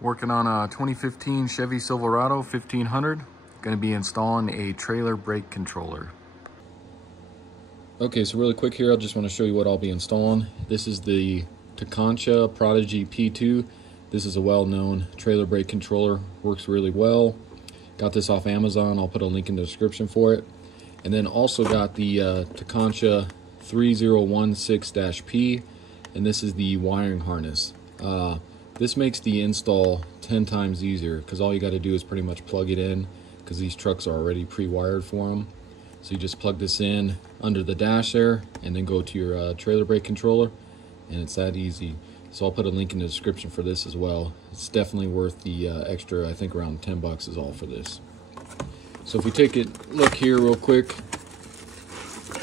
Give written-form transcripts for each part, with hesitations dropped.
Working on a 2015 Chevy Silverado 1500. Going to be installing a trailer brake controller. Okay, so really quick here, I just want to show you what I'll be installing. This is the Takancha Prodigy P2. This is a well-known trailer brake controller. Works really well. Got this off Amazon. I'll put a link in the description for it. And then also got the Takancha 3016-P, and this is the wiring harness. This makes the install 10 times easier because all you got to do is pretty much plug it in, because these trucks are already pre-wired for them. So you just plug this in under the dash there and then go to your trailer brake controller, and it's that easy. So I'll put a link in the description for this as well. It's definitely worth the extra. I think around 10 bucks is all for this. So if we take a look here real quick,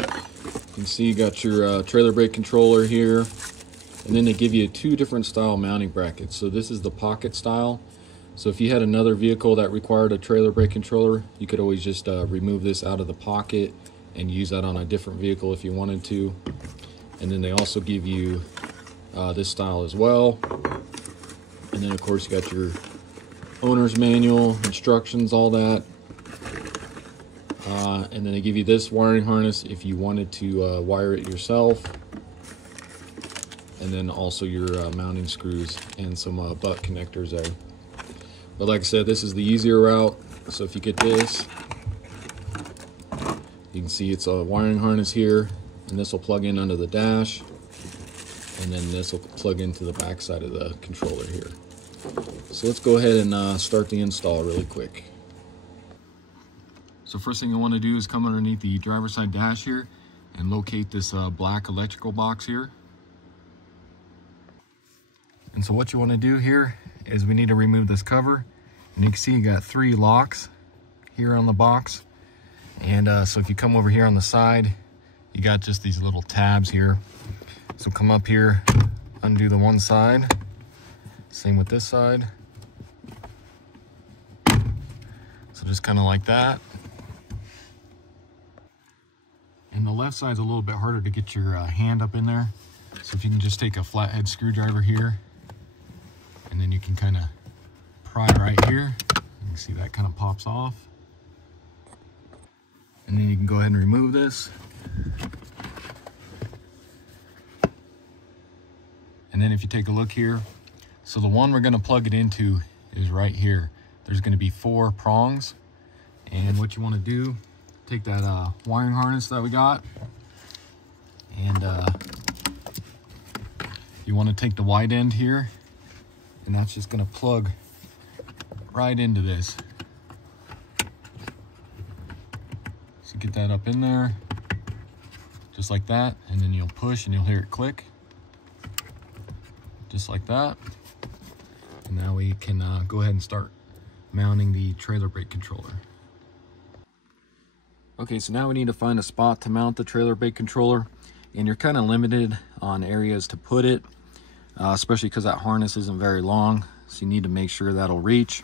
you can see you got your trailer brake controller here, and then they give you two different style mounting brackets. So this is the pocket style. So if you had another vehicle that required a trailer brake controller, you could always just remove this out of the pocket and use that on a different vehicle if you wanted to. And then they also give you this style as well. And then of course you got your owner's manual, instructions, all that. And then they give you this wiring harness if you wanted to wire it yourself. And then also your mounting screws and some butt connectors there. But like I said, this is the easier route. So if you get this, you can see it's a wiring harness here, and this will plug in under the dash, and then this will plug into the back side of the controller here. So let's go ahead and start the install really quick. So first thing you want to do is come underneath the driver's side dash here and locate this black electrical box here. And so what you want to do here is we need to remove this cover. And you can see you got 3 locks here on the box. And so if you come over here on the side, you got just these little tabs here. So come up here, undo the one side. Same with this side. So just kind of like that. And the left side's a little bit harder to get your hand up in there. So if you can just take a flathead screwdriver here, and then you can kind of pry right here. You can see that kind of pops off. And then you can go ahead and remove this. And then if you take a look here, so the one we're going to plug it into is right here. There's going to be 4 prongs. And what you want to do, take that wiring harness that we got, and you want to take the wide end here, and that's just going to plug right into this. So get that up in there, just like that, and then you'll push and you'll hear it click, just like that. And now we can go ahead and start mounting the trailer brake controller. Okay, so now we need to find a spot to mount the trailer brake controller, and you're kind of limited on areas to put it, especially because that harness isn't very long, so you need to make sure that'll reach.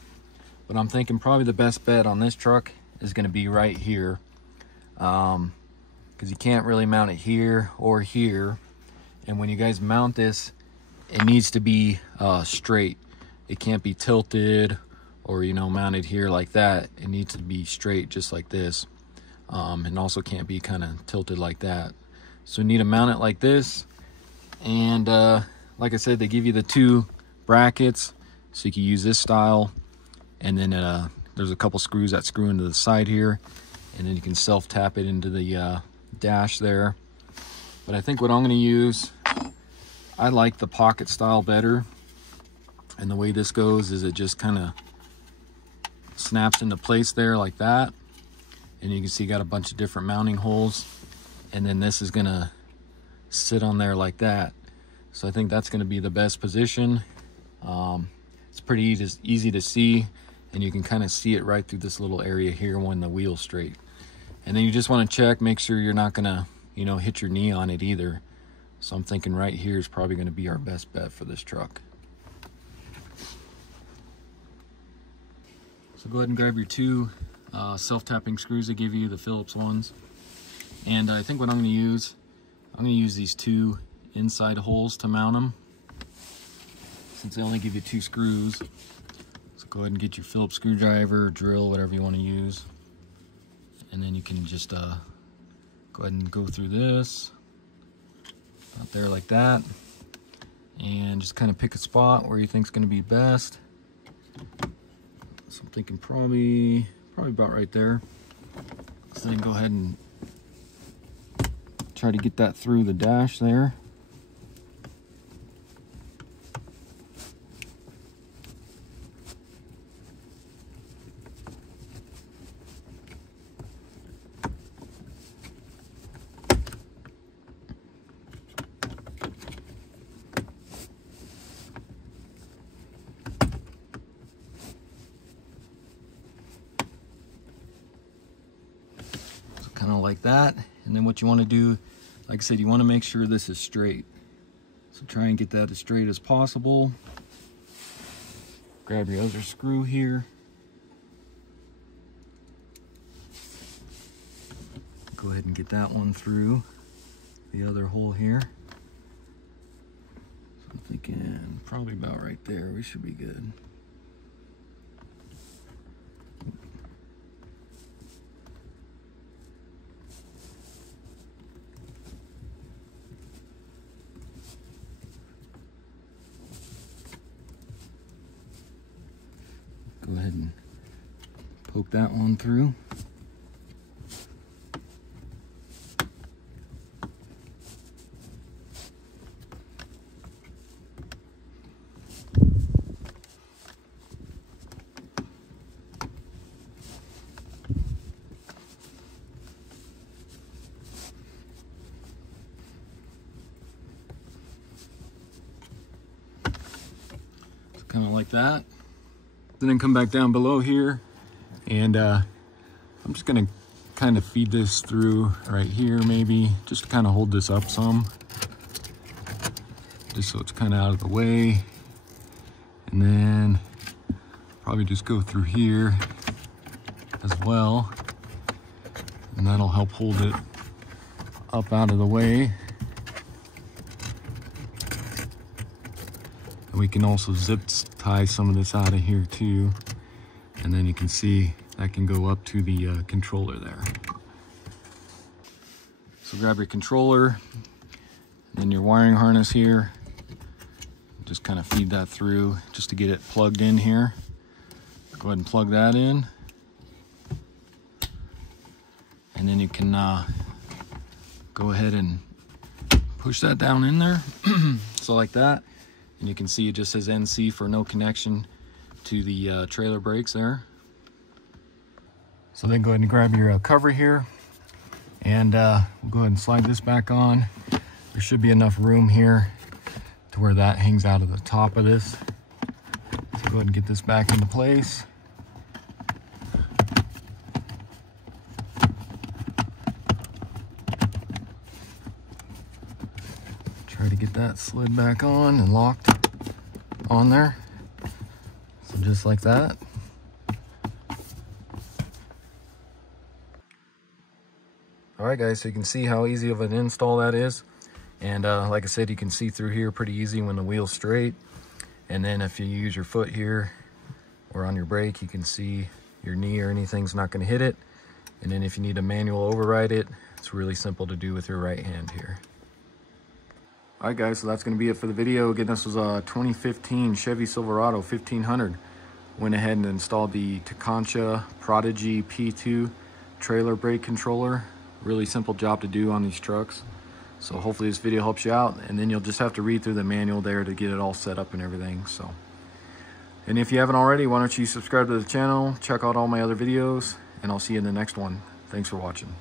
But I'm thinking probably the best bet on this truck is going to be right here, because you can't really mount it here or here. And when you guys mount this, it needs to be straight. It can't be tilted or, you know, mounted here like that. It needs to be straight, just like this. And also can't be kind of tilted like that. So you need to mount it like this. And like I said, they give you the 2 brackets, so you can use this style. And then there's a couple screws that screw into the side here, and then you can self tap it into the dash there. But I think what I'm going to use, I like the pocket style better. And the way this goes is it just kind of snaps into place there like that. And you can see you got a bunch of different mounting holes, and then this is going to sit on there like that. So I think that's going to be the best position. It's pretty easy to see, and you can kind of see it right through this little area here when the wheel's straight. And then you just want to check, make sure you're not going to, you know, hit your knee on it either. So I'm thinking right here is probably going to be our best bet for this truck. So go ahead and grab your 2 self-tapping screws they give you, the Phillips ones. And I think what I'm going to use these 2 inside holes to mount them. since they only give you 2 screws. So go ahead and get your Phillips screwdriver, drill, whatever you want to use. And then you can just go ahead and go through this, out there like that. And just kind of pick a spot where you think is going to be best. So I'm thinking probably about right there. So then go ahead and try to get that through the dash there. Kind of like that. And then what you want to do, like I said, you want to make sure this is straight. So try and get that as straight as possible. Grab your other screw here. Go ahead and get that one through the other hole here. So I'm thinking probably about right there. We should be good. Go ahead and poke that one through. So kind of like that. And then come back down below here, and I'm just gonna kind of feed this through right here, maybe just to kind of hold this up some, just so it's kind of out of the way. And then probably just go through here as well, and that'll help hold it up out of the way. And we can also zip tie some of this out of here too, and then you can see that can go up to the controller there. So grab your controller, and then your wiring harness here, just kind of feed that through just to get it plugged in here. Go ahead and plug that in, and then you can go ahead and push that down in there. So like that. And you can see it just says NC for no connection to the trailer brakes there. So then go ahead and grab your cover here, and we'll go ahead and slide this back on. There should be enough room here to where that hangs out of the top of this. So go ahead and get this back into place. Try to get that slid back on and locked on there. So just like that. Alright guys, so you can see how easy of an install that is. And like I said, you can see through here pretty easy when the wheel's straight. And then if you use your foot here or on your brake, you can see your knee or anything's not going to hit it. And then if you need a manual override it, it's really simple to do with your right hand here. Alright guys, so that's going to be it for the video. Again, this was a 2015 Chevy Silverado 1500. Went ahead and installed the Takancha Prodigy P2 trailer brake controller. Really simple job to do on these trucks. So hopefully this video helps you out, and then you'll just have to read through the manual there to get it all set up and everything. So, and if you haven't already, why don't you subscribe to the channel, check out all my other videos, and I'll see you in the next one. Thanks for watching.